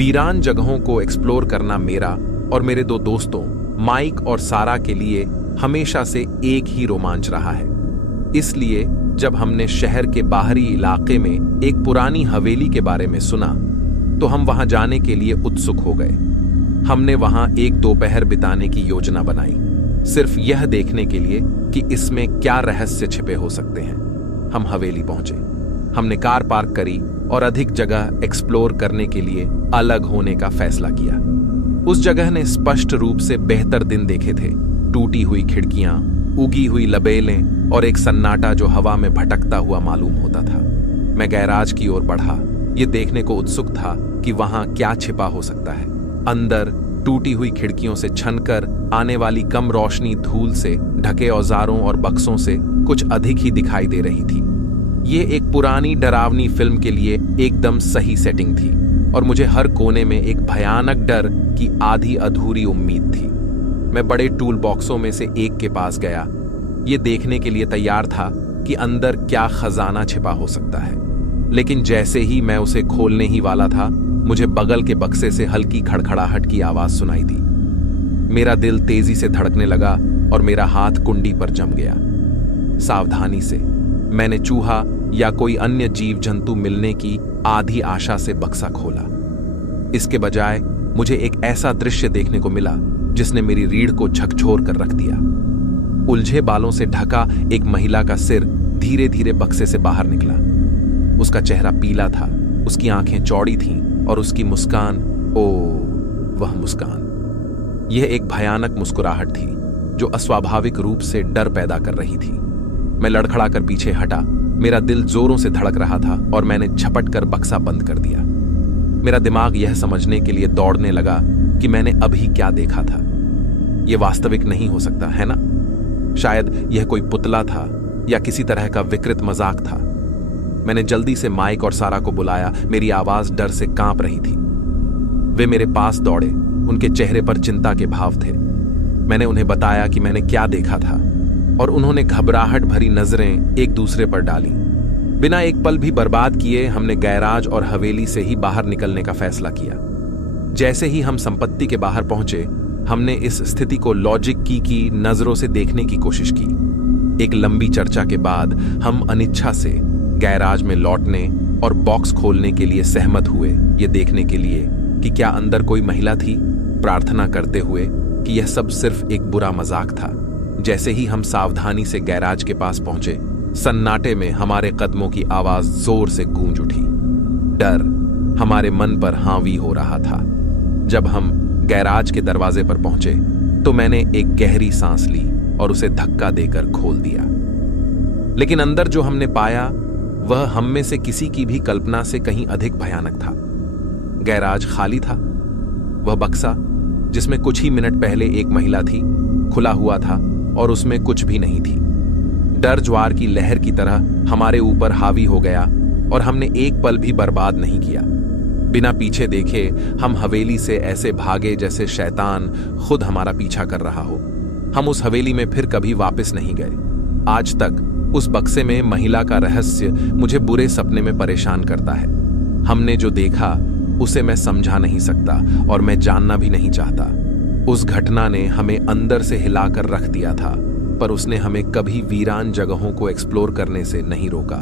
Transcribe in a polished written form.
वीरान जगहों को एक्सप्लोर करना मेरा और मेरे दो दोस्तों माइक और सारा के लिए हमेशा से एक ही रोमांच रहा है। इसलिए जब हमने शहर के बाहरी इलाके में एक पुरानी हवेली के बारे में सुना तो हम वहां जाने के लिए उत्सुक हो गए। हमने वहां एक दोपहर बिताने की योजना बनाई, सिर्फ यह देखने के लिए कि इसमें क्या रहस्य छिपे हो सकते हैं। हम हवेली पहुंचे, हमने कार पार्क करी और अधिक जगह एक्सप्लोर करने के लिए अलग होने का फैसला किया। उस जगह ने स्पष्ट रूप से बेहतर दिन देखे थे। टूटी हुई खिड़कियां, उगी हुई लबेलें और एक सन्नाटा जो हवा में भटकता हुआ मालूम होता था। मैं गैराज की ओर बढ़ा, ये देखने को उत्सुक था कि वहां क्या छिपा हो सकता है। अंदर टूटी हुई खिड़कियों से छनकर आने वाली कम रोशनी धूल से ढके औजारों और बक्सों से कुछ अधिक ही दिखाई दे रही थी। ये एक पुरानी डरावनी फिल्म के लिए एकदम सही सेटिंग थी और मुझे हर कोने में एक भयानक डर की आधी अधूरी उम्मीद थी। मैं बड़े टूल बॉक्सों में से एक के पास गया, ये देखने के लिए तैयार था कि अंदर क्या खजाना छिपा हो सकता है। लेकिन जैसे ही मैं उसे खोलने ही वाला था, मुझे बगल के बक्से से हल्की खड़खड़ाहट की आवाज सुनाई दी। मेरा दिल तेजी से धड़कने लगा और मेरा हाथ कुंडी पर जम गया। सावधानी से मैंने चूहा या कोई अन्य जीव जंतु मिलने की आधी आशा से बक्सा खोला। इसके बजाय मुझे एक ऐसा दृश्य देखने को मिला जिसने मेरी रीढ़ को झकझोर कर रख दिया। उलझे बालों से ढका एक महिला का सिर धीरे धीरे बक्से से बाहर निकला। उसका चेहरा पीला था, उसकी आंखें चौड़ी थीं और उसकी मुस्कान, वह मुस्कान, यह एक भयानक मुस्कुराहट थी जो अस्वाभाविक रूप से डर पैदा कर रही थी। मैं लड़खड़ाकर पीछे हटा, मेरा दिल जोरों से धड़क रहा था और मैंने झपट कर बक्सा बंद कर दिया। मेरा दिमाग यह समझने के लिए दौड़ने लगा कि मैंने अभी क्या देखा था। यह वास्तविक नहीं हो सकता है ना? शायद यह कोई पुतला था या किसी तरह का विकृत मजाक था। मैंने जल्दी से माइक और सारा को बुलाया, मेरी आवाज डर से कांप रही थी। वे मेरे पास दौड़े, उनके चेहरे पर चिंता के भाव थे। मैंने उन्हें बताया कि मैंने क्या देखा था और उन्होंने घबराहट भरी नजरें एक दूसरे पर डाली। बिना एक पल भी बर्बाद किए हमने गैराज और हवेली से ही बाहर निकलने का फैसला किया। जैसे ही हम संपत्ति के बाहर पहुंचे, हमने इस स्थिति को लॉजिक की नजरों से देखने की कोशिश की। एक लंबी चर्चा के बाद हम अनिच्छा से गैराज में लौटने और बॉक्स खोलने के लिए सहमत हुए, ये देखने के लिए कि क्या अंदर कोई महिला थी, प्रार्थना करते हुए कि यह सब सिर्फ एक बुरा मजाक था। जैसे ही हम सावधानी से गैराज के पास पहुंचे, सन्नाटे में हमारे कदमों की आवाज जोर से गूंज उठी। डर हमारे मन पर हावी हो रहा था। जब हम गैराज के दरवाजे पर पहुंचे तो मैंने एक गहरी सांस ली और उसे धक्का देकर खोल दिया। लेकिन अंदर जो हमने पाया वह हम में से किसी की भी कल्पना से कहीं अधिक भयानक था। गैराज खाली था। वह बक्सा जिसमें कुछ ही मिनट पहले एक महिला थी, खुला हुआ था और उसमें कुछ भी नहीं थी। डर ज्वार की लहर की तरह हमारे ऊपर हावी हो गया और हमने एक पल भी बर्बाद नहीं किया। बिना पीछे देखे हम हवेली से ऐसे भागे जैसे शैतान खुद हमारा पीछा कर रहा हो। हम उस हवेली में फिर कभी वापस नहीं गए। आज तक उस बक्से में महिला का रहस्य मुझे बुरे सपने में परेशान करता है। हमने जो देखा उसे मैं समझा नहीं सकता और मैं जानना भी नहीं चाहता। उस घटना ने हमें अंदर से हिलाकर रख दिया था, पर उसने हमें कभी वीरान जगहों को एक्सप्लोर करने से नहीं रोका।